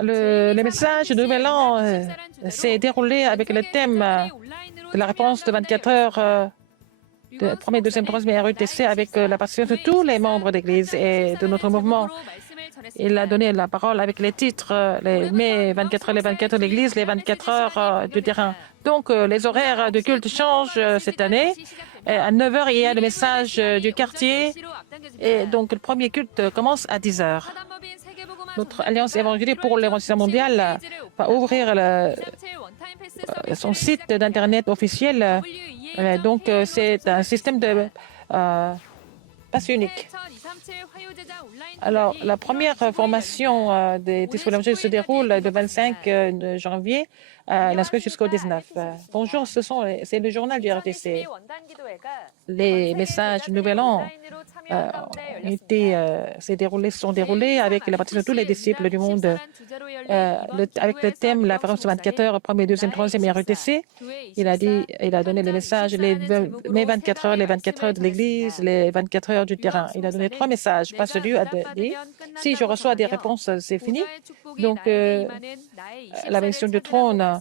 Le message du Nouvel An s'est déroulé avec le thème de la réponse de 24 heures de premier, deuxième, troisième RUTC avec la participation de tous les membres d'Église et de notre mouvement. Il a donné la parole avec les titres, les mai 24 heures, les 24 heures de l'Église, les 24 heures du terrain. Donc, les horaires de culte changent cette année. À 9 heures, il y a le message du quartier. Et donc, le premier culte commence à 10 heures. Notre Alliance évangélique pour l'évangélisation mondiale va ouvrir son site d'Internet officiel. Donc, c'est un système de passe unique. Alors, la première formation des disciples évangéliques se déroule le 25 janvier, l'inscription jusqu'au 19. Bonjour, c'est le journal du RTC. Les messages du Nouvel An sont déroulés avec la participation de tous les disciples du monde, avec le thème la référence de 24 heures, premier, deuxième, troisième RUTC. Il a donné les messages, mes 24 heures, les 24 heures de l'Église, les 24 heures du terrain. Il a donné 3 messages, pas celui à dire si je reçois des réponses, c'est fini. Donc, la mission du trône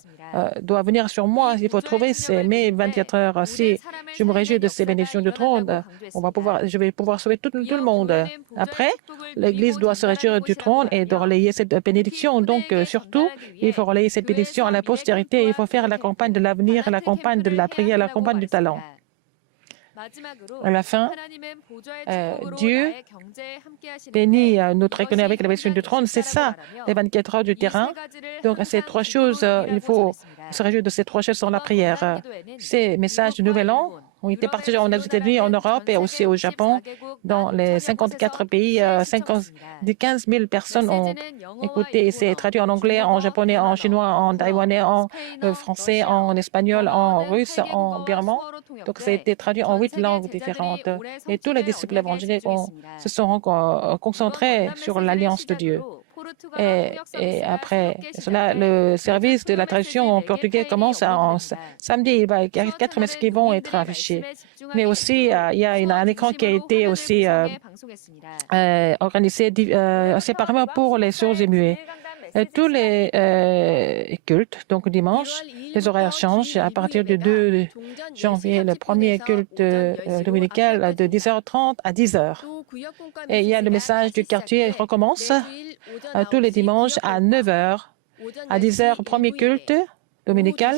doit venir sur moi. Il faut trouver mes 24 heures. Si je me réjouis de ces bénédictions du trône, je vais pouvoir sauver tout le monde. Après, l'Église doit se réjouir du trône et de relayer cette bénédiction. Donc, surtout, il faut relayer cette bénédiction à la postérité. Il faut faire la campagne de l'avenir, la campagne de la prière, la campagne du talent. À la fin, Dieu bénit notre économie avec la bénédiction du trône. C'est ça, les 24 heures du terrain. Donc, ces 3 choses, il faut se réjouir de ces 3 choses sur la prière. Ces messages du Nouvel An ont été partagés aux États-Unis, en Europe et aussi au Japon. Dans les 54 pays, 15 000 personnes ont écouté. C'est traduit en anglais, en japonais, en chinois, en taïwanais, en français, en espagnol, en russe, en birman. Donc, ça a été traduit en 8 langues différentes. Et tous les disciples évangéliques se sont concentrés sur l'alliance de Dieu. Et après cela, le service de la traduction en portugais commence samedi. Il y a 4 messages qui vont être affichés. Mais aussi, il y a un écran qui a été aussi organisé séparément pour les sourds et muets. Tous les cultes, donc dimanche, les horaires changent à partir du 2 janvier, le premier culte dominical de 10h30 à 10h. Et il y a le message du quartier qui recommence tous les dimanches à 9h. À 10h, premier culte dominical.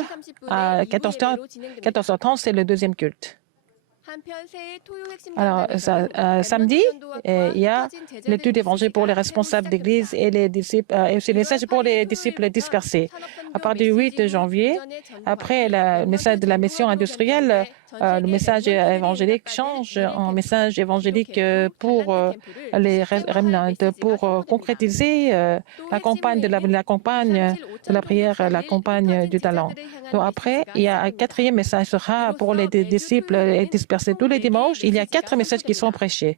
À 14h30, c'est le deuxième culte. Alors, samedi, il y a l'étude d'évangile pour les responsables d'église et les disciples, et aussi le message pour les disciples dispersés. À partir du 8 janvier, après le message de la mission industrielle, le message évangélique change en message évangélique pour les remnants, pour concrétiser la campagne de la campagne de la prière, la campagne du talent. Donc après, il y a un 4e message sera pour les disciples dispersés tous les dimanches. Il y a 4 messages qui sont prêchés.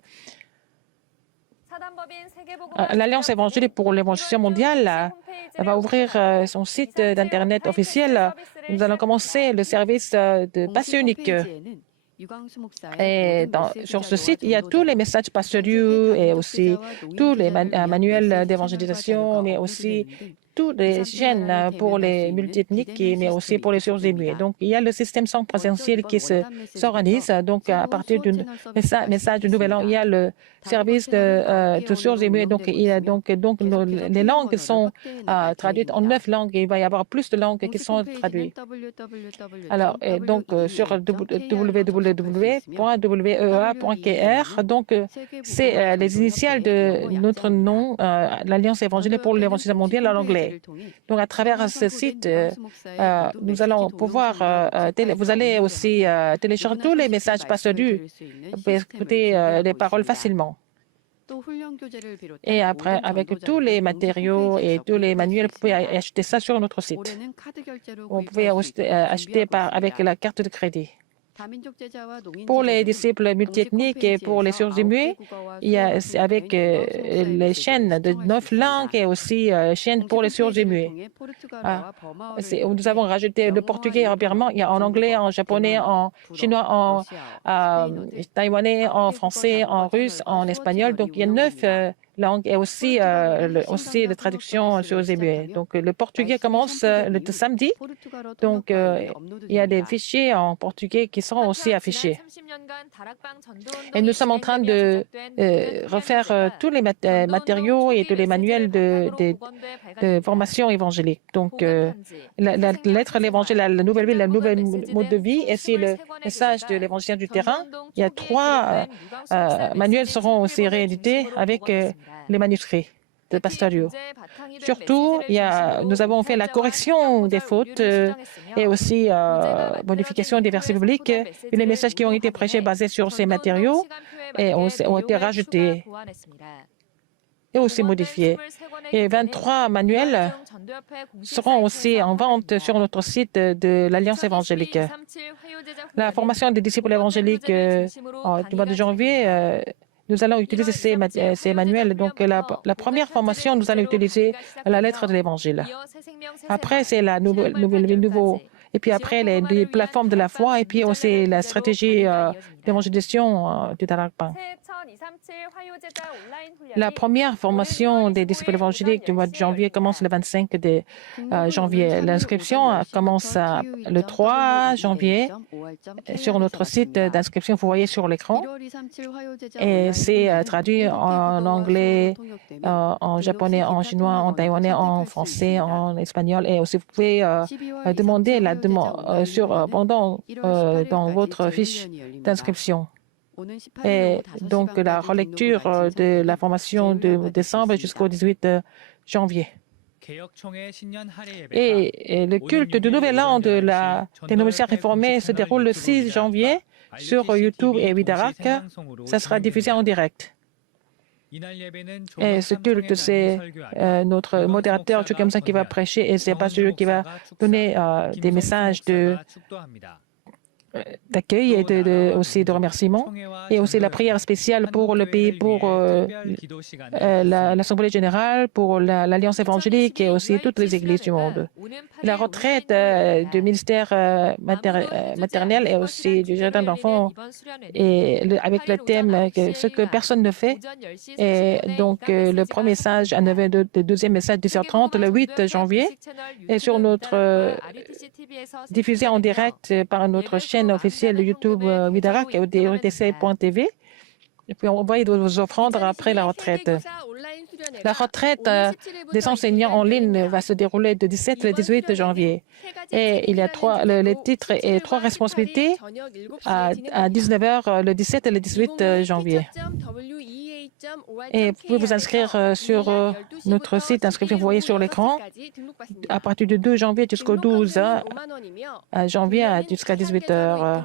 L'Alliance évangélique pour l'évangélisation mondiale va ouvrir son site d'Internet officiel. Nous allons commencer le service de passe unique. Et sur ce site, il y a tous les messages pastoraux et aussi tous les manuels d'évangélisation, mais aussi tous les chaînes pour les multiethniques, mais aussi pour les sourds et muets. Donc, il y a le système sans présentiel qui s'organise. Donc, à partir du message du Nouvel An, il y a le service de sourds et muets. Donc, les langues sont traduites en 9 langues. Et il va y avoir plus de langues qui sont traduites. Alors, donc, sur www.wea.kr, donc, c'est les initiales de notre nom, l'Alliance évangélique pour l'évangélisation mondiale en anglais. Donc, à travers ce site, nous allons pouvoir, vous allez aussi télécharger tous les messages pastoraux. Vous pouvez écouter les paroles facilement. Et après, avec tous les matériaux et tous les manuels, vous pouvez acheter ça sur notre site. Vous pouvez acheter avec la carte de crédit. Pour les disciples multiethniques et pour les sourds et muets, il y a avec les chaînes de 9 langues et aussi chaînes pour les sourds et muets. Nous avons rajouté le portugais en birman, il y a en anglais, en japonais, en chinois, en taïwanais, en français, en russe, en espagnol. Donc, il y a 9 langues et aussi, aussi la traduction sur ZBA. Donc, le portugais commence le samedi. Donc, il y a des fichiers en portugais qui seront aussi affichés. Et nous sommes en train de refaire tous les matériaux et tous les manuels de formation évangélique. Donc, la lettre de l'évangile, la nouvelle vie, la nouvelle mode de vie, et c'est le message de l'évangile du terrain. Il y a 3 manuels seront aussi réédités avec les manuscrits de Pasteur Liu. Surtout, nous avons fait la correction des fautes et aussi modification des versets bibliques. Et les messages qui ont été prêchés basés sur ces matériaux ont été rajoutés et aussi modifiés. Et 23 manuels seront aussi en vente sur notre site de l'Alliance évangélique. La formation des disciples évangéliques du mois de janvier, nous allons utiliser ces manuels. Donc, la première formation, nous allons utiliser la lettre de l'Évangile. Après, c'est la nouvelle nouveau. Et puis après, les plateformes de la foi et puis aussi la stratégie d'évangélisation du Darakpan. La première formation des disciples évangéliques du mois de janvier commence le 25 janvier. L'inscription commence le 3 janvier sur notre site d'inscription. Vous voyez sur l'écran. Et c'est traduit en anglais, en japonais, en chinois, en taïwanais, en français, en espagnol. Et aussi, vous pouvez demander la demande dans votre fiche d'inscription. Et donc, la relecture de la formation de décembre jusqu'au 18 janvier. Et le culte du Nouvel An de la dénomination réformée se déroule le 6 janvier sur YouTube et Widarak. Ça sera diffusé en direct. Et ce culte, c'est notre modérateur Chukam-san qui va prêcher et c'est Pasteur qui va donner des messages d'accueil et aussi de remerciement et aussi la prière spéciale pour le pays, pour l'Assemblée générale, pour l'Alliance évangélique et aussi toutes les églises du monde. La retraite du ministère maternel et aussi du jardin d'enfants et avec le thème ce que personne ne fait. Et donc le premier message à 9h, le deuxième message 10h30 le 8 janvier et sur notre diffusé en direct par notre chaîne officielle YouTube Widarak et udtc.tv. Et puis on va vous offrandes après la retraite. La retraite des enseignants en ligne va se dérouler de 17 au 18 janvier. Et il y a le titre et 3 responsabilités à 19h le 17 et le 18 janvier. Et vous pouvez vous inscrire sur notre site d'inscription, vous voyez sur l'écran, à partir du 2 janvier jusqu'au 12 janvier jusqu'à 18h.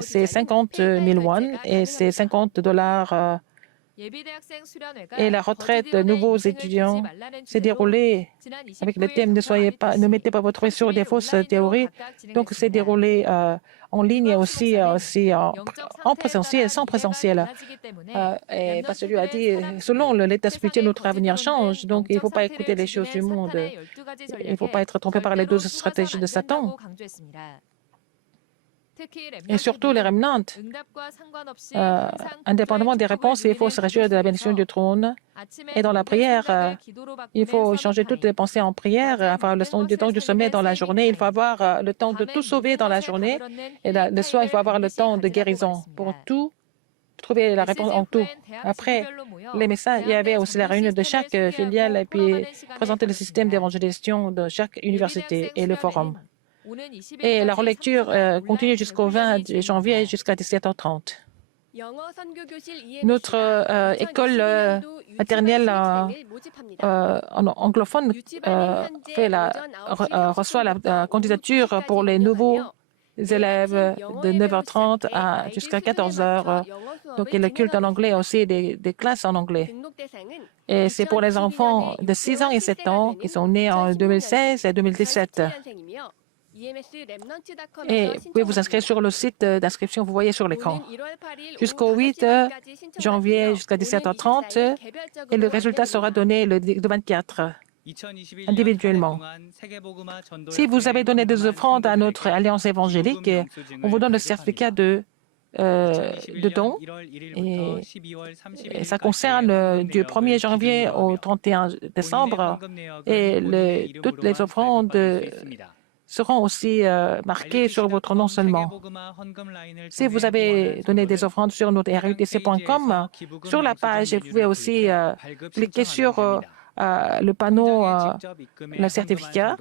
C'est 50 000 won et c'est $50. Et la retraite de nouveaux étudiants s'est déroulée avec le thème ne mettez pas votre sur des fausses théories. Donc, c'est déroulé en ligne et aussi en présentiel et sans présentiel. Et Pasteur Liu a dit, selon l'état spirituel, notre avenir change. Donc, il ne faut pas écouter les choses du monde. Il ne faut pas être trompé par les 12 stratégies de Satan. Et surtout les remnants, indépendamment des réponses, il faut se réjouir de la bénédiction du trône. Et dans la prière, il faut changer toutes les pensées en prière, avoir le temps du sommet dans la journée. Il faut avoir le temps de tout sauver dans la journée. Et le soir, il faut avoir le temps de guérison pour tout, trouver la réponse en tout. Après les messages, il y avait aussi la réunion de chaque filiale et puis présenter le système d'évangélisation de chaque université et le forum. Et la relecture continue jusqu'au 20 janvier jusqu'à 17h30. Notre école maternelle anglophone reçoit la candidature pour les nouveaux élèves de 9h30 jusqu'à 14h. Donc, il y a le culte en anglais aussi, des classes en anglais. Et c'est pour les enfants de 6 ans et 7 ans qui sont nés en 2016 et 2017. Et vous pouvez vous inscrire sur le site d'inscription, vous voyez sur l'écran. Jusqu'au 8 janvier, jusqu'à 17h30, et le résultat sera donné le 24 individuellement. Si vous avez donné des offrandes à notre alliance évangélique, on vous donne le certificat de de dons et ça concerne du 1er janvier au 31 décembre et toutes les offrandes seront aussi marquées sur votre nom seulement. Si vous avez donné des offrandes sur notre rutc.com, sur la page, vous pouvez aussi cliquer sur le panneau, le certificat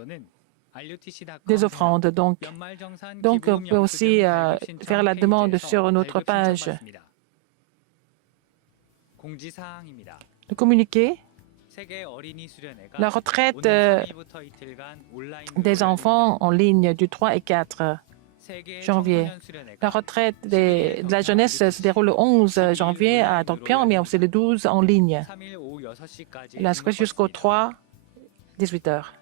des offrandes. Donc, vous pouvez aussi faire la demande sur notre page. Le communiqué, la retraite des enfants en ligne du 3 et 4 janvier. La retraite de la jeunesse se déroule le 11 janvier à Tongpyeong, mais aussi le 12 en ligne. L'inscription jusqu'au 3, 18 heures.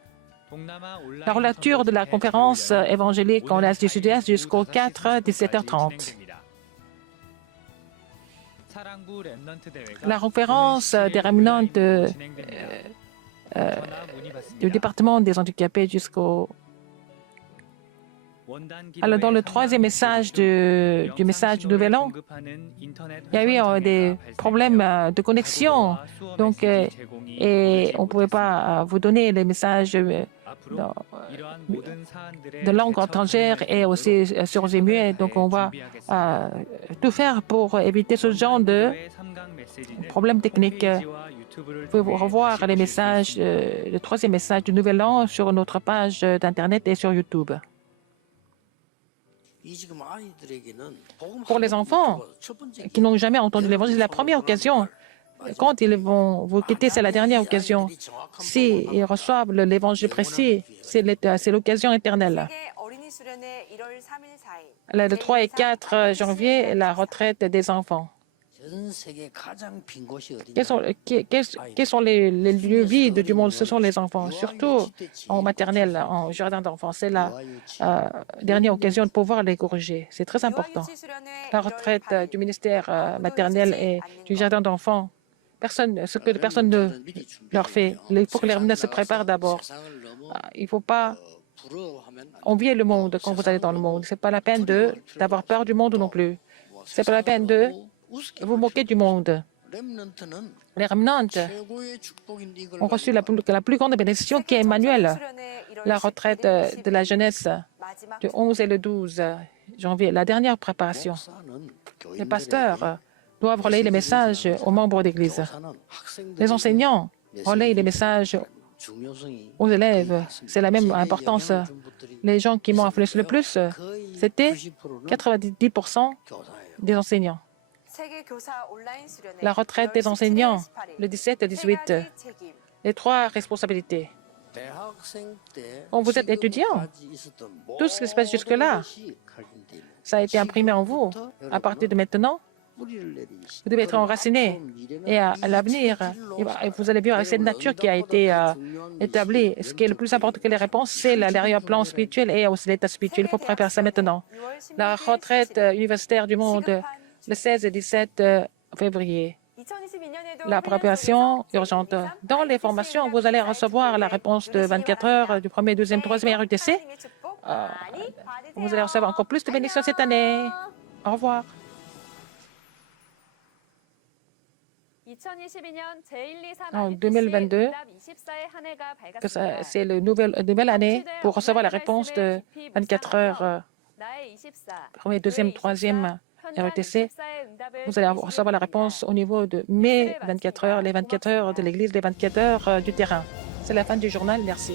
La relecture de la conférence évangélique en Asie du Sud-Est jusqu'au 4, 17h30. La conférence des remnants du département des handicapés jusqu'au... Alors, dans le troisième message du message du Nouvel An, il y a eu des problèmes de connexion. Donc, et on ne pouvait pas vous donner les messages de langue étrangère et aussi sur les muets. Donc, on va tout faire pour éviter ce genre de problèmes techniques. Vous pouvez revoir les messages, le troisième message du Nouvel An sur notre page d'Internet et sur YouTube. Pour les enfants qui n'ont jamais entendu l'évangile, c'est la première occasion. Quand ils vont vous quitter, c'est la dernière occasion. S'ils reçoivent l'évangile précis, c'est l'occasion éternelle. Le 3 et 4 janvier, la retraite des enfants. Quels sont les lieux vides du monde? Ce sont les enfants, surtout en maternelle, en jardin d'enfants. C'est la dernière occasion de pouvoir les corriger. C'est très important. La retraite du ministère maternel et du jardin d'enfants, ce que personne ne leur fait. Il faut que les remnants se préparent d'abord. Il ne faut pas envier le monde quand vous allez dans le monde. Ce n'est pas la peine d'avoir peur du monde non plus. Ce n'est pas la peine de vous moquez du monde. Les remnants ont reçu la plus grande bénédiction qui est Emmanuel. La retraite de la jeunesse du 11 et le 12 janvier, la dernière préparation. Les pasteurs doivent relayer les messages aux membres d'Église. Les enseignants relayent les messages aux élèves. C'est la même importance. Les gens qui m'ont influencé le plus, c'était 90% des enseignants. La retraite des enseignants, le 17 et 18, les 3 responsabilités. Quand vous êtes étudiant, tout ce qui se passe jusque-là, ça a été imprimé en vous. À partir de maintenant, vous devez être enraciné. Et à l'avenir, vous allez vivre avec cette nature qui a été établie. Ce qui est le plus important que les réponses, c'est l'arrière-plan spirituel et aussi l'état spirituel. Il faut préparer ça maintenant. La retraite universitaire du monde, le 16 et 17 février. La préparation urgente. Dans les formations, vous allez recevoir la réponse de 24 heures du 1er, 2e, 3e RUTC. Vous allez recevoir encore plus de bénédictions cette année. Au revoir. En 2022, c'est la nouvelle année pour recevoir la réponse de 24 heures, 1er, 2e, 3e RUTC. Vous allez recevoir la réponse au niveau de mai 24 heures, les 24 heures de l'Église, les 24 heures du terrain. C'est la fin du journal. Merci.